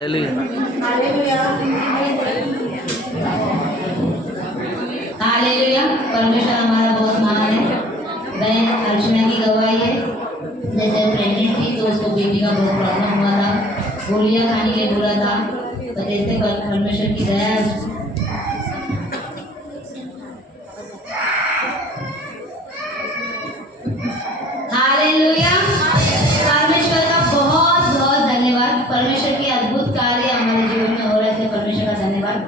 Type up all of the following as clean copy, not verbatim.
Hallelujah. Hallelujah. परमेश्वर हमारा बहुत महान है। बहन अर्चना की गवाही है, जैसे प्रेग्नेंट थी तो उसको बेबी का बहुत प्रॉब्लम हुआ था, गोलियां खाने के बोला था, तो जैसे परमेश्वर की दया है। हालेलुया। परमेश्वर का बहुत बहुत धन्यवाद। परमेश्वर की अद्भुत कार्य हमारे जीवन में हो रहे थे, परमेश्वर का धन्यवाद।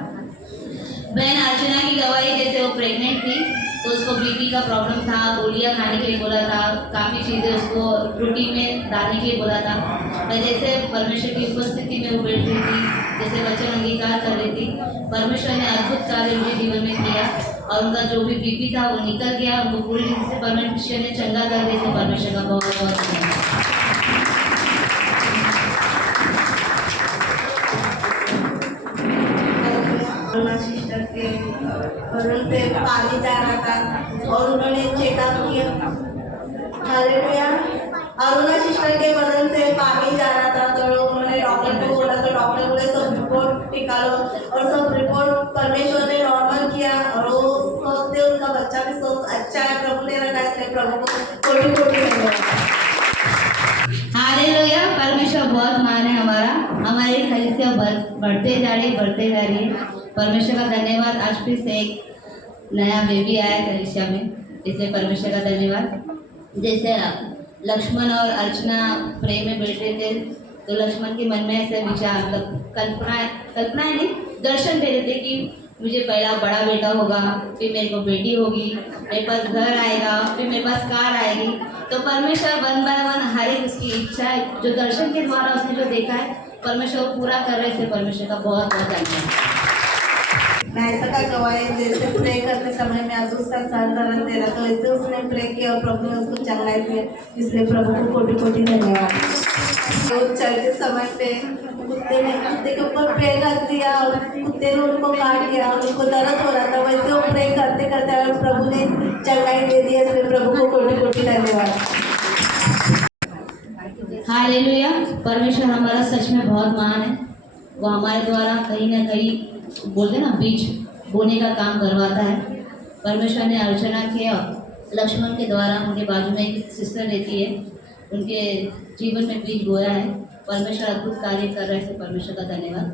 बहन अर्चना की गवाही, जैसे वो प्रेग्नेंट थी तो उसको बीपी का प्रॉब्लम था, गोलियां खाने के लिए बोला था, काफ़ी चीज़ें उसको रूटीन में डालने के लिए बोला था, पर जैसे परमेश्वर की उपस्थिति में वो बैठ रही थी, जैसे वचन अंगीकार कर रही थी, परमेश्वर ने अद्भुत कार्य उनके जीवन में किया और उनका जो भी बीपी था वो निकल गया। उनको पूरी रीति से परमेश्वर ने चंगा कर दिया। थे परमेश्वर का बहुत बहुत धन्यवाद। सिस्टर के बदन से पानी जा रहा था और उन्होंने चेकअप किया। हालेलुया। अरुणा सिस्टर के बदन से पानी जा रहा था तो उन्होंने डॉक्टर को बोला, तो डॉक्टर बोले सब रिपोर्ट निकालो और सब रिपोर्ट परमेश्वर ने नॉर्मल किया और वो सोचते उनका बच्चा भी सोच अच्छा है, प्रभु ने रखा, इसलिए प्रभु को कोटि कोटि धन्यवाद। हालेलुया। परमेश्वर बहुत महान है। हमारी कलीसिया बढ़ते जा रही है। परमेश्वर का धन्यवाद। आज फिर से एक नया बेबी आया कलीसिया में, इसलिए परमेश्वर का धन्यवाद। जैसे लक्ष्मण और अर्चना प्रेम में बैठे थे तो लक्ष्मण के मन में ऐसे विचार, कल्पना नहीं, दर्शन दे रहे थे कि मुझे पहला बड़ा बेटा होगा, फिर मेरे को बेटी होगी, मेरे पास घर आएगा, फिर मेरे पास कार आएगी। तो परमेश्वर वन बाय वन हर एक उसकी इच्छा है, जो दर्शन के द्वारा उसने जो देखा है, परमेश्वर पूरा कर रहे थे। परमेश्वर का बहुत बहुत धन्यवाद। मैं ऐसा का गवाही, जैसे प्रे करते समय में आज उसका सर दर्द दे रहा तो ऐसे उसने प्रे किया और प्रभु ने उसको चंगाई दिया, इसलिए प्रभु को कोटि कोटि धन्यवाद। तो चलते समय पे कुत्ते के ऊपर प्रे कर दिया और कुत्ते ने उनको काट दिया और उनको दर्द हो रहा था, वैसे वो प्रे करते करते और प्रभु ने चंगाई दे दिया, इसलिए प्रभु को कोटि कोटि धन्यवाद। हालेलुया। परमेश्वर हमारा सच में बहुत महान है। वो हमारे द्वारा कहीं ना कहीं बोलते ना बीज बोने का काम करवाता है। परमेश्वर ने अर्चना किया, लक्ष्मण के द्वारा उनके बाजू में एक सिस्टर रहती है, उनके जीवन में बीज बोया है। परमेश्वर अद्भुत कार्य कर रहे थे। परमेश्वर का धन्यवाद।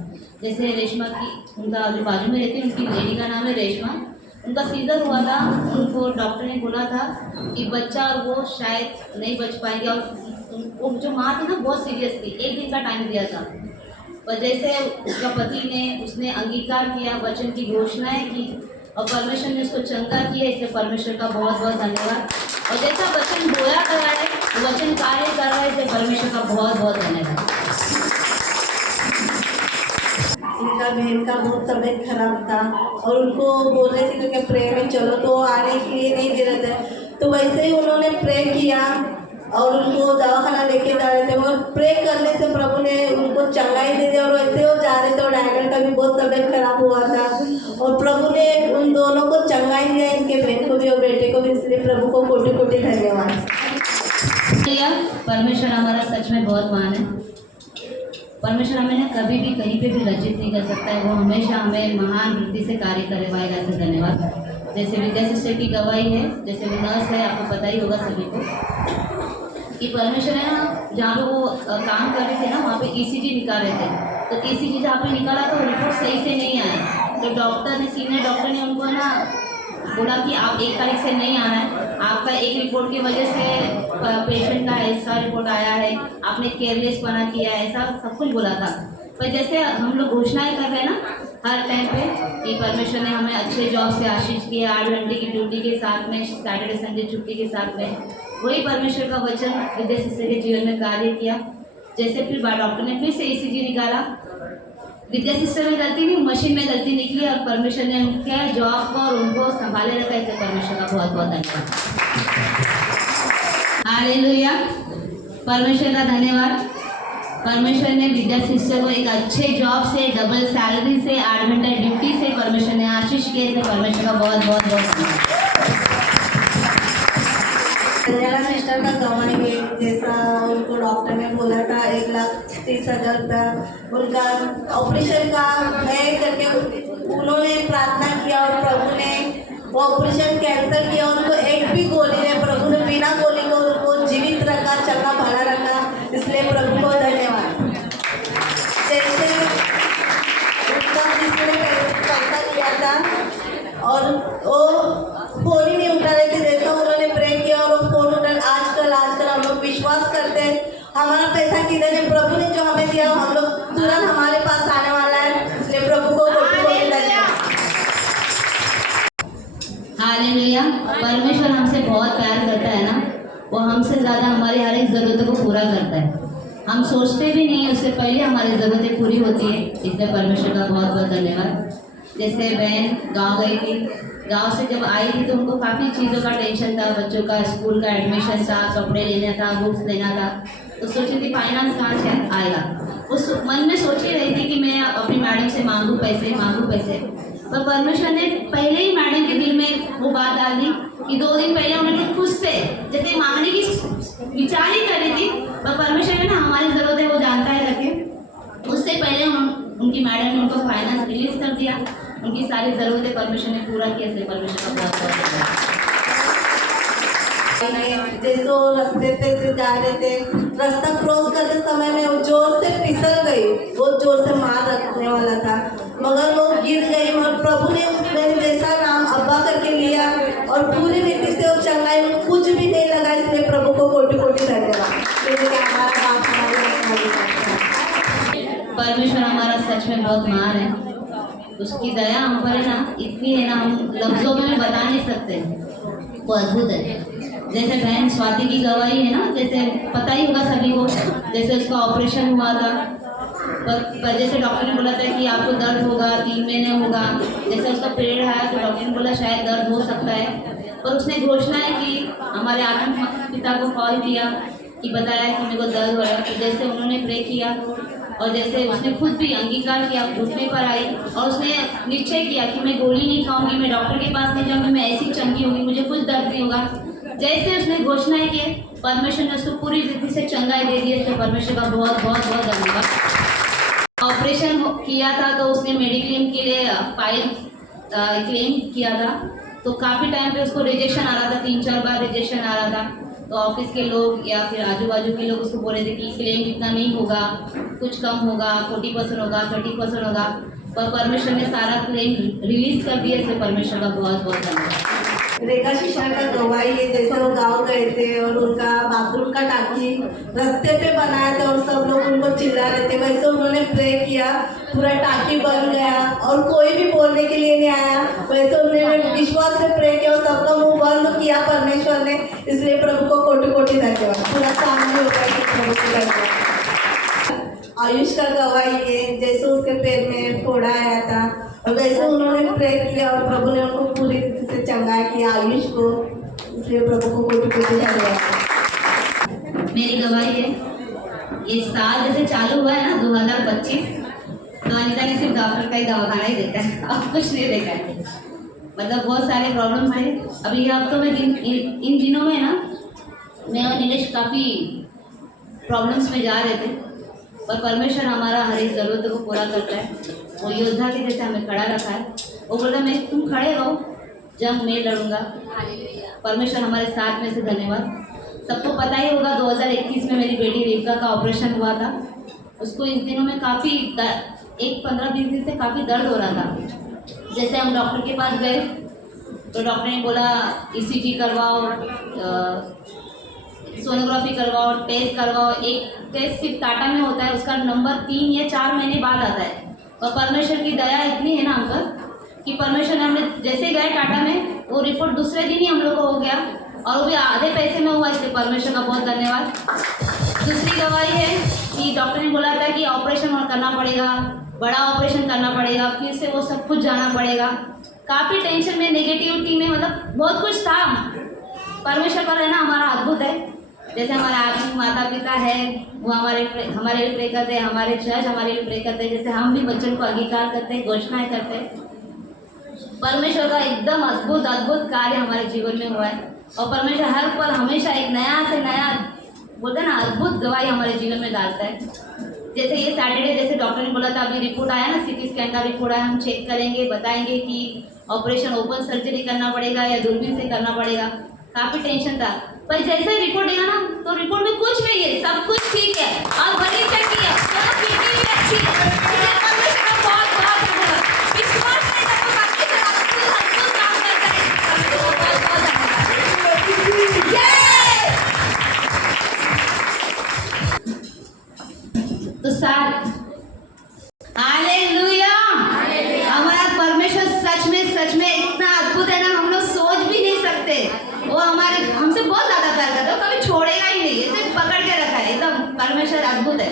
जैसे रेशमा की, उनका जो बाजू में रहती है उनकी लेडी का नाम है रेशमा, उनका सीजर हुआ था, उनको डॉक्टर ने बोला था कि बच्चा और वो शायद नहीं बच पाएंगे और वो जो माँ थी ना बहुत सीरियस थी, 1 दिन का टाइम दिया था। पर जैसे उसका पति ने उसने अंगीकार किया, वचन की घोषणाएं की और परमेश्वर ने उसको चंगा किया, इसलिए परमेश्वर का बहुत बहुत धन्यवाद। और जैसा वचन बोया गया है, वचन कार्य कर रहा है, इसलिए परमेश्वर का बहुत बहुत धन्यवाद। उनका बहन का बहुत तबीयत खराब था और उनको बोल रहे थे कि प्रे में चलो, तो आने के लिए नहीं दे रहे थे, तो वैसे ही उन्होंने प्रे किया और उनको दवाखाना लेके जा रहे थे और प्रे करने से प्रभु ने उनको चंगाई दे दी और वैसे वो जा रहे थे और ड्रैगन का भी बहुत तबीयत खराब हुआ था और प्रभु ने उन दोनों को चंगाई दिया, इनके बहन को भी और बेटे को भी, इसलिए प्रभु को कोटि कोटि धन्यवाद। परमेश्वर हमारा सच में बहुत महान है। परमेश्वर हमें ना कभी भी कहीं पे भी लज्जित नहीं कर सकता है। वो हमेशा हमें महान वृद्धि से कार्य करवाएगा। ऐसे धन्यवाद। जैसे विद्या सिस्टर की गवाही है, जैसे वो नर्स है, आपको पता ही होगा सभी को कि परमेश्वर है ना, जहाँ पे वो काम कर रहे थे ना वहाँ पे ECG निकाल रहे थे, तो ECG जहाँ पे निकाला तो रिपोर्ट सही से नहीं आया, तो डॉक्टर ने, सीनियर डॉक्टर ने उनको ना बोला कि आप 1 तारीख से नहीं आना है, आपका एक रिपोर्ट की वजह से पेशेंट का ऐसा रिपोर्ट आया है, आपने केयरलेस बना किया, ऐसा सब कुछ बोला था। पर जैसे हम लोग घोषणाएं कर रहे हैं ना हर टाइम पे कि परमेश्वर ने हमें अच्छे जॉब से आशीष किया, 8 घंटे की ड्यूटी के साथ में, सैटरडे संडे छुट्टी के साथ में, वही परमेश्वर का वचन विद्या सिस्टर के जीवन में कार्य किया। जैसे फिर डॉक्टर ने फिर से ECG निकाला, विद्या सिस्टर में गलती नहीं, मशीन में गलती निकली और परमेश्वर ने उनके जॉब को और उनको संभाले रखा। इसे परमेश्वर का बहुत बहुत धन्यवाद। हालेलुया। परमेश्वर का धन्यवाद। परमेश्वर ने विद्या सिस्टर को एक अच्छे जॉब से, डबल सैलरी से, 8 घंटे ड्यूटी से परमेश्वर ने आशीष किए थे। परमेश्वर का बहुत बहुत बहुत धन्यवाद। संजना सिस्टर का गवाही है, जैसा उनको डॉक्टर ने बोला था 1,30,000 रुपया उनका ऑपरेशन का है करके उन्होंने प्रार्थना किया और प्रभु ने वो ऑपरेशन कैंसिल किया। उनको एक भी गोली नहीं, प्रभु ने बिना गोली को उनको जीवित रखा, चंगा भला रखा, इसलिए प्रभु को धन्यवाद। जैसे उनका किसी ने पैसा किया था और वो फोन ही नहीं उठा रहे थे, जैसा उन्होंने प्रे किया और वो फोन उठा। आजकल हम लोग विश्वास करते हैं हमारा पैसा किधर है, प्रभु ने जो हमें दिया हम लोग तुरंत हमारे पास आने वाला है, इसलिए प्रभु को कोटि-कोटि धन्यवाद। हालेलुया। परमेश्वर हमसे बहुत प्यार करता है ना, वो हमसे ज़्यादा हमारी हर एक ज़रूरतों को पूरा करता है। हम सोचते भी नहीं, उससे पहले हमारी ज़रूरतें पूरी होती है, इसलिए परमेश्वर का बहुत बहुत धन्यवाद। जैसे बहन गांव गई थी, गांव से जब आई थी तो उनको काफ़ी चीज़ों का टेंशन था, बच्चों का स्कूल का एडमिशन था, कपड़े लेना था, बुक्स लेना था, तो सोची थी फाइनेंस कहाँ से आएगा। उस मन में सोच ही रही थी कि मैं अपनी मैडम से मांगूँ पैसे, पर परमेश्वर ने पहले ही मैडम के दिल में वो बात डाल दी कि 2 दिन पहले उन्होंने खुद से जैसे मांगने की विचार ही करी थी, पर परमेश्वर ने ना हमारी ज़रूरत है वो जानता है करके उससे पहले उनकी मैडम ने उनको फाइनेंस रिलीज कर दिया, उनकी सारी ज़रूरतें परमेश्वर ने पूरा किया। इसलिए परमेश्वर का बहुत बहुत धन्यवाद। जैसे वो रास्ते पे से जा रहे थे, रास्ता क्रॉस करते समय में वो जोर से फिसल गई, बहुत जोर से मार रखने वाला था, मगर वो गिर गई और प्रभु ने मैंने जैसा नाम अब्बा करके लिया और पूरी रीति से वो चंगाई, कुछ भी नहीं लगा, इसलिए प्रभु को कोटि-कोटि धन्यवाद। परमेश्वर हमारा सच में बहुत महान है, उसकी दया हम पर है ना इतनी है ना, हम लफ्ज़ों में बता नहीं सकते, वो अद्भुत है। जैसे बहन स्वाति की गवाही है ना, जैसे पता ही होगा सभी को, जैसे उसका ऑपरेशन हुआ था, पर जैसे डॉक्टर ने बोला था कि आपको दर्द होगा, 3 महीने होगा, जैसे उसका पीरियड आया तो डॉक्टर ने बोला शायद दर्द हो सकता है, पर उसने घोषणा की, हमारे आत्मा पिता को कॉल किया कि बताया कि मेरे को दर्द हो रहा है, तो जैसे उन्होंने प्रे किया और जैसे उसने खुद भी अंगीकार किया, घुटने पर आई और उसने निश्चय किया कि मैं गोली नहीं खाऊंगी, मैं डॉक्टर के पास नहीं जाऊंगी, मैं ऐसी चंगी होगी, मुझे कुछ दर्द नहीं होगा। जैसे उसने घोषणाएं की, परमेश्वर ने उसको पूरी रीति से चंगाई दे दी। इसलिए परमेश्वर का बहुत बहुत बहुत धन्यवाद। ऑपरेशन किया था तो उसने मेडिक्लेम के लिए फाइल क्लेम किया था, तो काफ़ी टाइम पे उसको रिजेक्शन आ रहा था, 3-4 बार रिजेक्शन आ रहा था, तो ऑफिस के लोग या फिर आजू बाजू के लोग उसको बोल रहे थे कि क्लेम इतना नहीं होगा, कुछ कम होगा, 40% होगा, 30% होगा, पर परमेश्वर ने सारा क्लेम रिलीज कर दिया। इसलिए परमेश्वर का बहुत बहुत धन्यवाद। रेखा शिक्षा का गवाही है, जैसे वो गांव गए थे और उनका बाथरूम का टांकी रास्ते पे बनाया था और सब लोग उनको चिल्ला रहे थे, वैसे उन्होंने प्रे किया, पूरा टांकी बन गया और कोई भी बोलने के लिए नहीं आया, वैसे उन्होंने विश्वास से प्रे किया और सबका मुंह बंद किया परमेश्वर ने। इसलिए प्रभु को कोटि-कोटि धन्यवाद, पूरा सामने होगा कि प्रभु को धन्यवाद। आयुष का गवाही है, जैसे उसके पैर में फोड़ा आया था और वैसे उन्होंने प्रे किया और प्रभु ने उनको पूरी रीति से चंगा किया आयुष को, इसलिए प्रभु को कोटि-कोटि धन्यवाद। मेरी गवाही है, ये साल जैसे चालू हुआ है ना 2025, तो अनिता ने सिर्फ डॉक्टर का ही दवाखाना ही देखा है, अब कुछ नहीं देखा है। मतलब बहुत सारे प्रॉब्लम्स थे। अभी ये हफ्तों में इन दिनों में ना मैं और नीलेश काफ़ी प्रॉब्लम्स में जा रहे थे, पर परमेश्वर हमारा हर एक ज़रूरत को पूरा करता है। वो योद्धा के जैसे हमें खड़ा रखा है, वो बोला मैं तुम खड़े रहो, जंग मैं लड़ूंगा। परमेश्वर हमारे साथ में से धन्यवाद। सबको पता ही होगा 2021 में मेरी बेटी रेखा का ऑपरेशन हुआ था, उसको इस दिनों में काफ़ी 15-20 दिन से काफ़ी दर्द हो रहा था। जैसे हम डॉक्टर के पास गए तो डॉक्टर ने बोला ECG करवाओ, सोनोग्राफी करवाओ, टेस्ट करवाओ। एक टेस्ट सिर्फ टाटा में होता है, उसका नंबर 3 या 4 महीने बाद आता है। और परमेश्वर की दया इतनी है ना हम पर कि परमेश्वर ने हमें जैसे गए टाटा में, वो रिपोर्ट दूसरे दिन ही हम लोग को हो गया और वो भी आधे पैसे में हुआ। इसलिए परमेश्वर का बहुत धन्यवाद। दूसरी गवाही है कि डॉक्टर ने बोला था कि ऑपरेशन और करना पड़ेगा, बड़ा ऑपरेशन करना पड़ेगा, फिर से वो सब कुछ जाना पड़ेगा। काफ़ी टेंशन में, नेगेटिविटी में, मतलब बहुत कुछ था। परमेश्वर पर है ना हमारा अद्भुत है। जैसे हमारे आत्मिक माता पिता है, वो हमारे लिए प्रे करते हैं, हमारे चर्च हमारे लिए प्रे करते हैं, जैसे हम भी बच्चों को अंगीकार करते हैं, घोषणाएं करते हैं। परमेश्वर का एकदम अद्भुत कार्य हमारे जीवन में हुआ है। और परमेश्वर हर पल हमेशा एक नया से नया बोलते हैं ना अद्भुत गवाही हमारे जीवन में डालता है। जैसे ये सैटरडे जैसे डॉक्टर ने बोला था अभी रिपोर्ट आया ना, सीटी स्कैन का रिपोर्ट आया, हम चेक करेंगे, बताएंगे कि ऑपरेशन ओपन सर्जरी करना पड़ेगा या दूरबीन से करना पड़ेगा। काफ़ी टेंशन था, पर जैसे ही रिपोर्ट देगा ना तो रिपोर्ट में कुछ नहीं है, सब कुछ ठीक है और बड़ी चेक है, दोनों किडनी भी अच्छी है। इसलिए परमेश्वर का बहुत बहुत धन्यवाद। विश्वास नहीं कर तो बाकी सब अद्भुत काम करता है। परमेश्वर का बहुत बहुत धन्यवाद। तो साथ हालेलुया, हमारा परमेश्वर सच में इतना अद्भुत है ना, हम लोग सोच भी नहीं सकते। वो हमारे हमसे बहुत ज्यादा प्यार करता है, वो कभी छोड़ेगा ही नहीं, इसे पकड़ के रखा है एकदम। परमेश्वर अद्भुत है।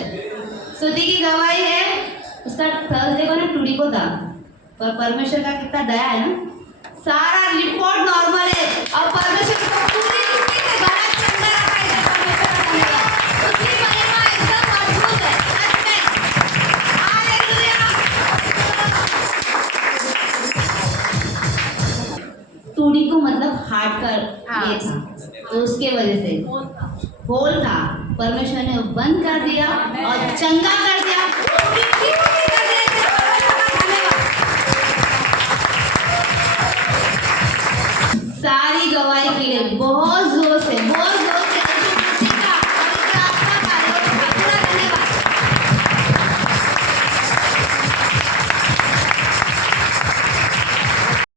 स्तुति की गवाही है, उसका थर्सडे को ना टूडी को था, पर परमेश्वर का कितना दया है ना, सारा रिपोर्ट नॉर्मल है और परमेश्वर को पूरी स्तुति से गला चंगा रखा है। परमेश्वर का धन्यवाद। उसकी महिमा एकदम अद्भुत है सच में। हालेलुया। टूडी को मतलब हार्ट का ये था, तो उसके वजह से होल था, परमेश्वर ने बंद कर दिया और चंगा कर दिया।